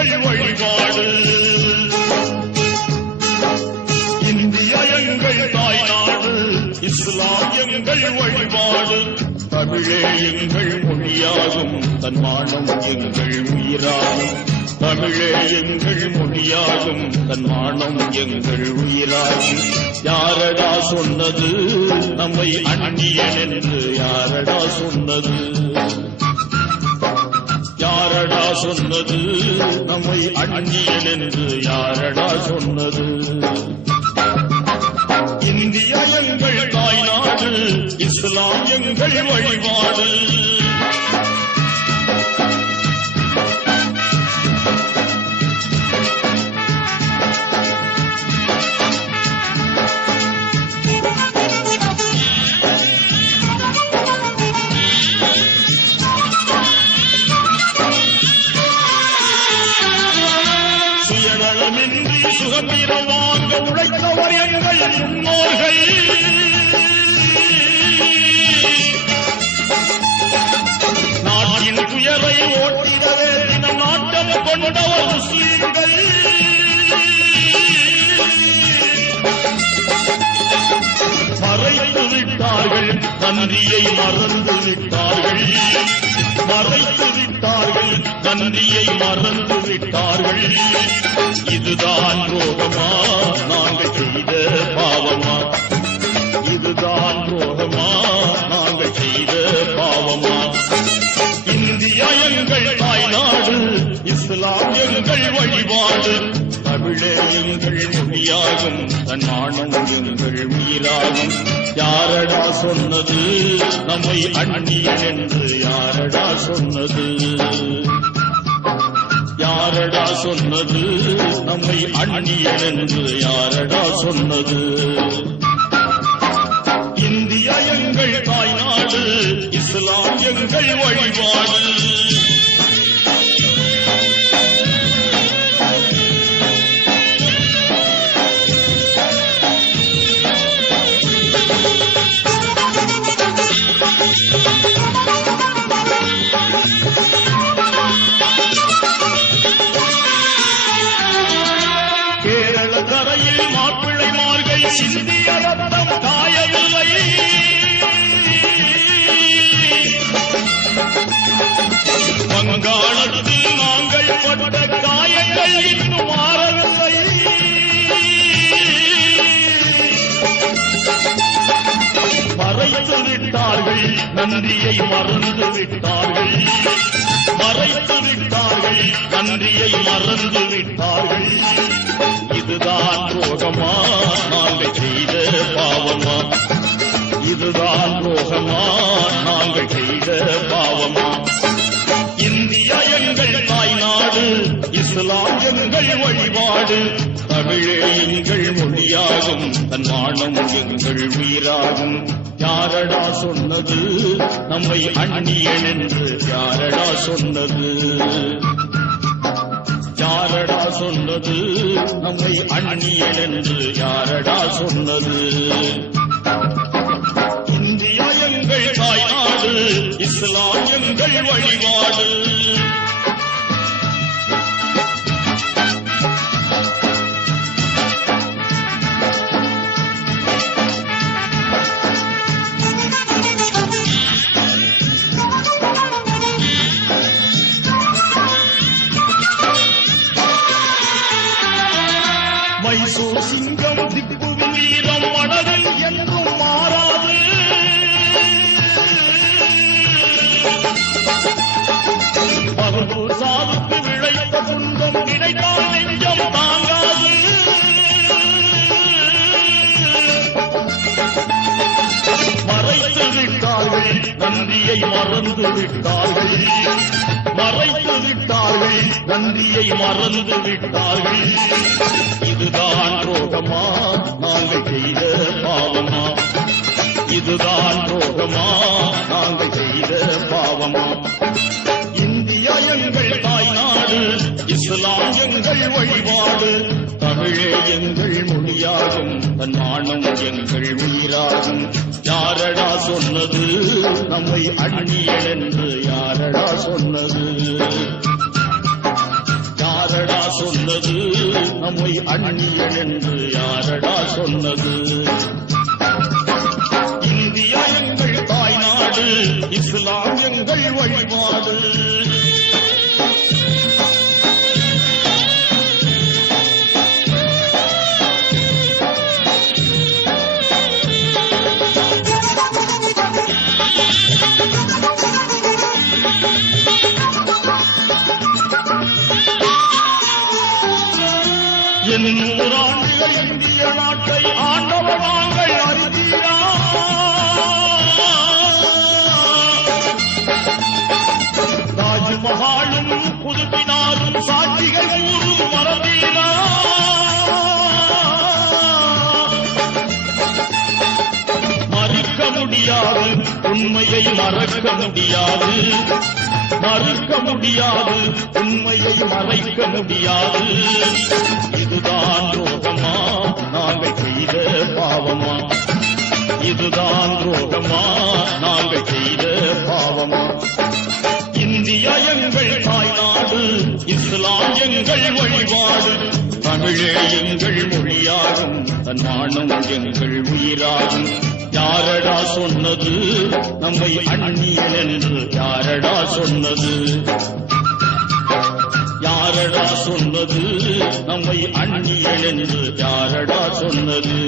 எங்கள் வழிபாடு. இந்தியா எங்கள் தாய்நாடு, இஸ்லாம் எங்கள் வழிபாடு. தமிழே எங்கள் மொழியாகும், தன் மானம் எங்கள் உயிராகும். தமிழே எங்கள் மொழியாகும், தன் மானம் எங்கள் உயிராகும். யாரடா சொன்னது நம்மை அந்நியன் என்று? யாரடா சொன்னது? யாரடா சொன்னது நம்மை அந்நியன் என்று? யாரடா சொன்னது? இந்தியா எங்கள் தாய்நாடு, இஸ்லாம் எங்கள் வழிபாடு. சுயநலமின்றி சுதந்திரம் வாங்க உழைத்தவர் எங்கள் முன்னோர்கள். நாட்டின் துயரை ஓட்டிடவே தினம் நாட்டம் கொண்டவர் முஸ்லிம்கள். மறைத்து விட்டார்கள், நன்றியை மறந்து விட்டார்கள். மறைத்து விட்டார்கள், நன்றியை மறந்து விட்டார்கள். இதுதான் ரோகமா நாங்கள் செய்த பாவமா? இதுதான் ரோகமா நாங்கள் செய்த பாவமா? இந்தியா எங்கள் தாய்நாடு, இஸ்லாம் எங்கள் வழிபாடு. தமிழே எங்கள் மொழியாகும், தன் மானம் எங்கள் உயிராகும். யாரடா சொன்னது நம்மை அந்நியன் என்று? யாரடா சொன்னது? யாரடா சொன்னது நம்மை அந்நியன் என்று? யாரடா சொன்னது? இந்தியா எங்கள் தாய்நாடு, இஸ்லாம் எங்கள் வழிபாடு. சிந்திய ரத்தம் காயவில்லை. வங்காளத்தில் நாங்கள் பட்ட காயங்கள் இன்னும் மாறவில்லை. மறைத்து விட்டார்கள், நன்றியை மறந்து விட்டார்கள். மறைத்து விட்டார்கள், நன்றியை மறந்து விட்டார்கள். இதுதான் ரோகமா நாங்கள் செய்த பாவமா? இதுதான் ரோகமா நாங்கள் செய்த பாவமா? இந்தியா எங்கள் தாய்நாடு, இஸ்லாம் எங்கள் வழிபாடு. தமிழே எங்கள் மொழியாகும், தன் மானம் எங்கள் உயிராகும். யாரடா சொன்னது நம்மை அந்நியன் என்று? யாரடா சொன்னது? யாரடா சொன்னது நம்மை அந்நியன் என்று? யாரடா சொன்னது? இந்தியா எங்கள் தாய்நாடு, இஸ்லாம் எங்கள் வழிபாடு. மைசூர் சிங்கம் திப்பு வீரம் மனதில் என்றும் மாறாது. பகலூர் சாவுக்கு விளைத்த துன்பம் நினைத்தால் நெஞ்சம் தாங்காது. மறைத்து விட்டார்கள், நன்றியை மறந்து விட்டார்கள். மறைத்து விட்டார்கள், நன்றியை மறந்து விட்டார்கள். இதுதான் ரோகமா நாங்கள் செய்த பாவமா? இதுதான் ரோகமா நாங்கள் செய்த பாவமா? இந்தியா எங்கள் தாய்நாடு, இஸ்லாம் எங்கள் வழிபாடு. தமிழே எங்கள் மொழியாகும், தன் மானம் எங்கள் உயிராகும். யாரடா சொன்னது நம்மை அந்நியன் என்று? யாரடா சொன்னது? யார சொன்னது நம்மை அந்நியன் என்று யாரடா சொன்னது? இந்தியா எங்கள் தாய்நாடு, இஸ்லாம் எங்கள் வழிபாடு. நூறாண்டுகள் இந்திய நாட்டை ஆண்டவர் நாங்கள் அறிந்தீரா? தாஜ்மஹாலும் புதுப்பினாலும் சாட்சிகள் கூறும் மறந்தீரா? மறுக்க முடியாது, உண்மையை மறக்க முடியாது. மறுக்க முடியாது, உண்மையை மறைக்க முடியாது. இதுதான் துரோகமா நாங்கள் செய்த பாவமா? இதுதான் துரோகமா நாங்கள் செய்த பாவமா? இந்தியா எங்கள் தாய்நாடு, இஸ்லாம் எங்கள் வழிபாடு. தமிழே எங்கள் மொழியாகும், தன்மானம் எங்கள் உயிராகும். யாரடா சொன்னது நம்மை அந்நியன் என்று? யாரடா சொன்னது? யாரடா சொன்னது நம்மை அந்நியன் என்று? யாரடா சொன்னது?